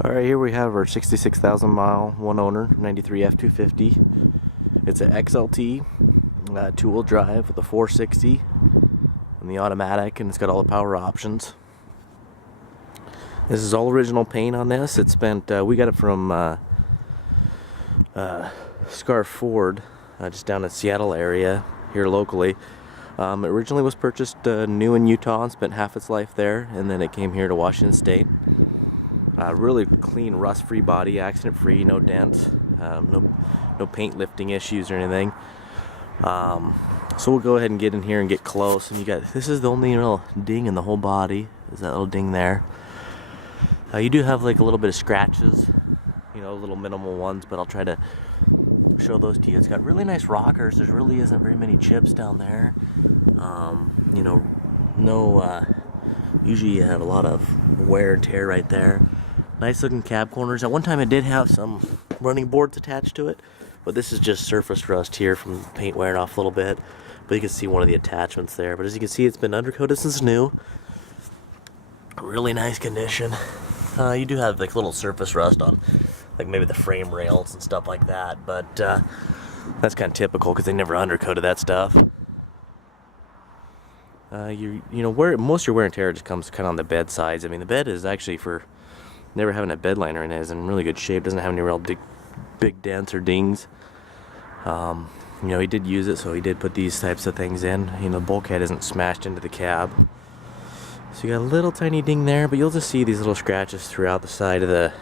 Alright, here we have our 66,000 mile, one owner, 93 F250. It's an XLT, two-wheel drive with a 460 and the automatic, and it's got all the power options. This is all original paint on this. It's spent, we got it from Scar Ford, just down in Seattle area, here locally. It originally was purchased new in Utah and spent half its life there, and then it came here to Washington State. Really clean, rust-free body, accident-free, no dents, no paint lifting issues or anything. So we'll go ahead and get in here and get close. And this is the only real ding in the whole body. Is that little ding there? You do have like a little bit of scratches, little minimal ones, but I'll try to show those to you. It's got really nice rockers. There really isn't very many chips down there. Usually you have a lot of wear and tear right there. Nice looking cab corners. At one time it did have some running boards attached to it, but this is just surface rust here from paint wearing off a little bit. But you can see one of the attachments there. But as you can see, it's been undercoated since new. Really nice condition. You do have like little surface rust on like maybe the frame rails and stuff like that, but that's kind of typical because they never undercoated that stuff. Where most of your wear and tear just comes kind of on the bed sides. I mean, the bed is actually, for never having a bed liner in it, is in really good shape. Doesn't have any real big dents or dings. He did use it, so he did put these types of things in. The bulkhead isn't smashed into the cab. So you got a little tiny ding there, but you'll just see these little scratches throughout the side of the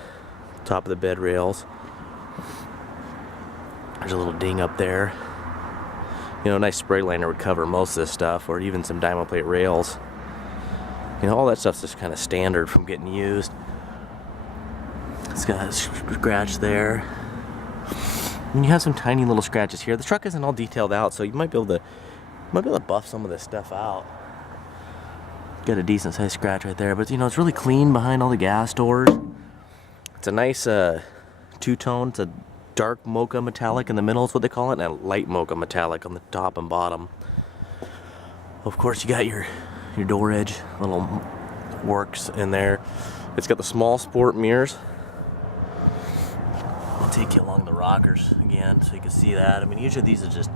top of the bed rails. There's a little ding up there. A nice spray liner would cover most of this stuff, or even some diamond plate rails. All that stuff's just kind of standard from getting used. It's got a scratch there. And you have some tiny little scratches here. The truck isn't all detailed out, so you might be able to buff some of this stuff out. Got a decent sized scratch right there, but it's really clean behind all the gas doors. It's a nice two-tone. It's a dark mocha metallic in the middle is what they call it, and a light mocha metallic on the top and bottom. Of course, you got your door edge little works in there. It's got the small sport mirrors. I'll take you along the rockers again so you can see that. I mean, usually these are just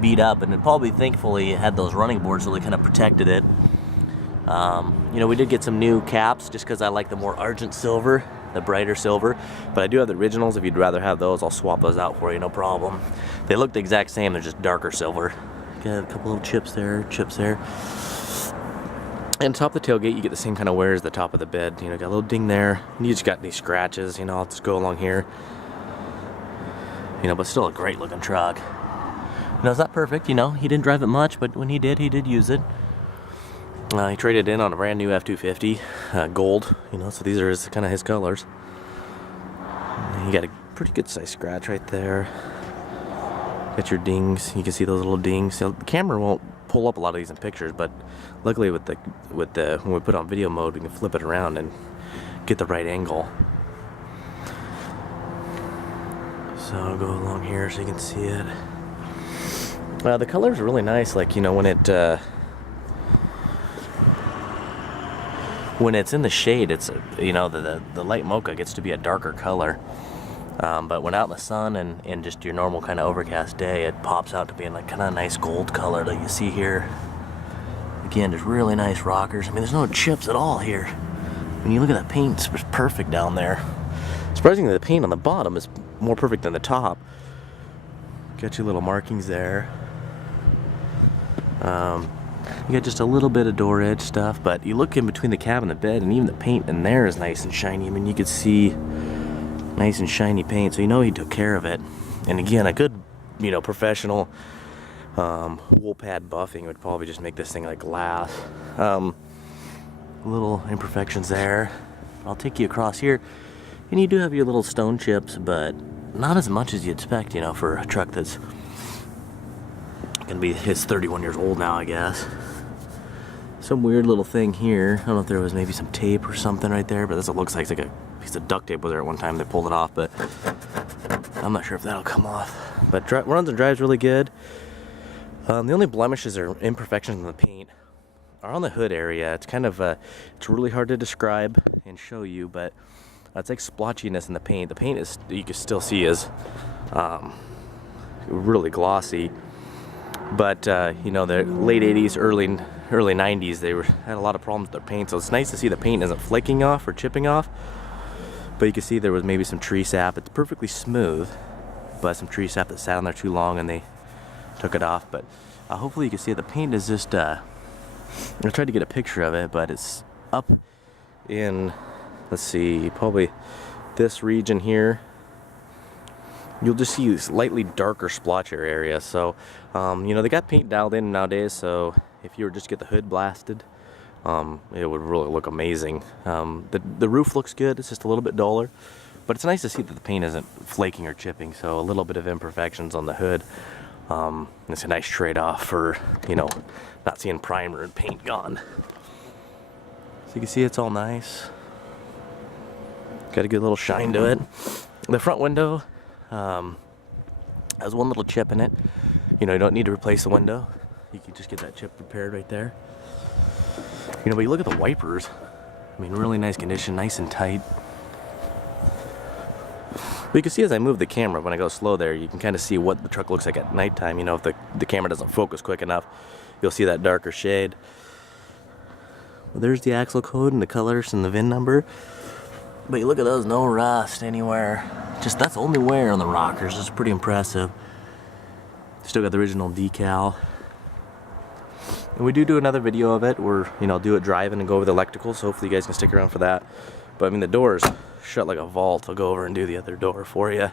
beat up, and it probably, thankfully, it had those running boards so they kind of protected it. We did get some new caps just because I like the more argent silver, the brighter silver, but I do have the originals. If you'd rather have those, I'll swap those out for you, no problem. They look the exact same, they're just darker silver. Got a couple little chips there. And top of the tailgate, you get the same kind of wear as the top of the bed. Got a little ding there. You just got these scratches. I'll just go along here. But still a great looking truck. It's not perfect. He didn't drive it much, but when he did use it. He traded in on a brand new F250, gold. So these are kind of his colors. You got a pretty good size scratch right there. Got your dings. You can see those little dings. So the camera won't pull up a lot of these in pictures, but luckily with the when we put it on video mode, we can flip it around and get the right angle. So I'll go along here so you can see it. The colors are really nice. Like when it's in the shade, it's the light mocha gets to be a darker color. But when out in the sun and just your normal kind of overcast day, it pops out to being like kind of nice gold color that you see here. Again, just really nice rockers. I mean, there's no chips at all here. When you look at that paint, it's perfect down there. Surprisingly, the paint on the bottom is more perfect than the top. Got your little markings there. You got just a little bit of door edge stuff, but you look in between the cab and the bed, and even the paint in there is nice and shiny. I mean, you could see nice and shiny paint, so he took care of it. And again, a good, professional wool pad buffing would probably just make this thing like glass. Little imperfections there. I'll take you across here, and you do have your little stone chips, but not as much as you'd expect, for a truck that's gonna be 31 years old now, I guess. Some weird little thing here. I don't know if there was maybe some tape or something right there, but that's what it looks like. It's like a piece of duct tape was there at one time. They pulled it off, but I'm not sure if that'll come off. But runs and drives really good. The only blemishes or imperfections in the paint are on the hood area. It's kind of it's really hard to describe and show you, but It's like splotchiness in the paint. The paint is, you can still see, is really glossy. But you know, the late 80s, early 90s, they had a lot of problems with their paint. So it's nice to see the paint isn't flaking off or chipping off. But you can see there was maybe some tree sap. It's perfectly smooth, but some tree sap that sat on there too long and they took it off. But hopefully you can see it. The paint is just, I tried to get a picture of it, but it's up in, let's see, probably this region here. You'll just see this slightly darker splotcher area. So, you know, they got paint dialed in nowadays, so if you were just to get the hood blasted, it would really look amazing. The roof looks good, it's just a little bit duller, but it's nice to see that the paint isn't flaking or chipping, so a little bit of imperfections on the hood. It's a nice trade-off for, you know, not seeing primer and paint gone. So you can see it's all nice. Got a good little shine to it. The front window has one little chip in it. You know, you don't need to replace the window. You can just get that chip repaired right there. You know, but you look at the wipers. I mean, really nice condition, nice and tight. But you can see as I move the camera, when I go slow there, you can kind of see what the truck looks like at nighttime. You know, if the camera doesn't focus quick enough, you'll see that darker shade. Well, there's the axle code and the colors and the VIN number. But you look at those, no rust anywhere. Just, that's only wear on the rockers. It's pretty impressive. Still got the original decal. And we do another video of it where, you know, do it driving and go over the electrical, so hopefully you guys can stick around for that. But I mean, the door's shut like a vault. I'll go over and do the other door for you.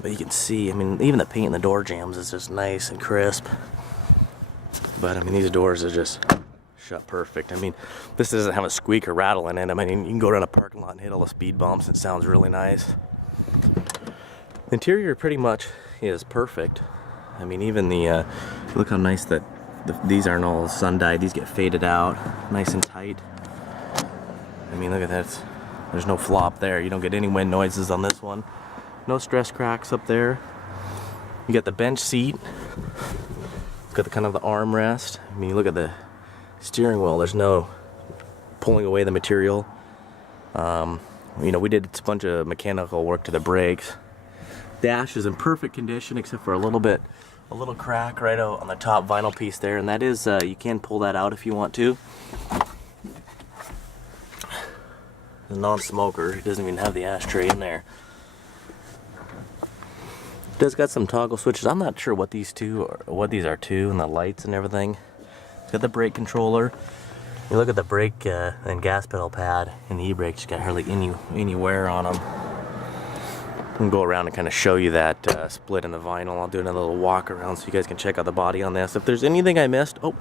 But you can see, I mean, even the paint in the door jambs is just nice and crisp. But I mean, these doors are just shut perfect. I mean, this doesn't have a squeak or rattle in it. I mean, you can go around a parking lot and hit all the speed bumps. It sounds really nice. The interior pretty much is perfect. I mean, even the look how nice that these aren't all sun-dyed. These get faded out nice and tight. I mean, look at that. There's no flop there. You don't get any wind noises on this one. No stress cracks up there. You got the bench seat. Got the kind of the armrest. I mean, you look at the steering wheel. There's no pulling away the material. You know, we did a bunch of mechanical work to the brakes. Dash is in perfect condition except for a little crack right out on the top vinyl piece there, and that is you can pull that out if you want to. The non-smoker, it doesn't even have the ashtray in there. It does got some toggle switches. I'm not sure what these are too, and the lights and everything. It's got the brake controller. You look at the brake and gas pedal pad and the e-brake, just got hardly any wear on them. I can go around and kind of show you that split in the vinyl. I'll do another little walk around so you guys can check out the body on this. If there's anything I missed, oh,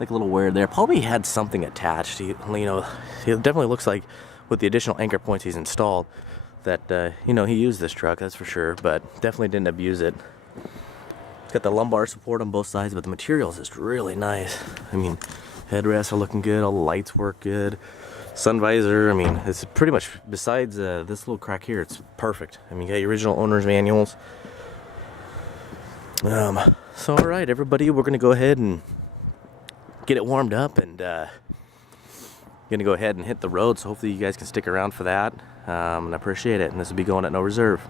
like a little wear there. Probably had something attached. You know, it definitely looks like with the additional anchor points he's installed that, you know, he used this truck, that's for sure, but definitely didn't abuse it. It's got the lumbar support on both sides, but the material is just really nice. I mean, headrests are looking good, all the lights work good. Sun visor, I mean, it's pretty much, besides this little crack here, it's perfect. I mean, you got your original owner's manuals. So alright everybody, we're going to go ahead and get it warmed up and going to go ahead and hit the road, so hopefully you guys can stick around for that. And I appreciate it, and this will be going at no reserve.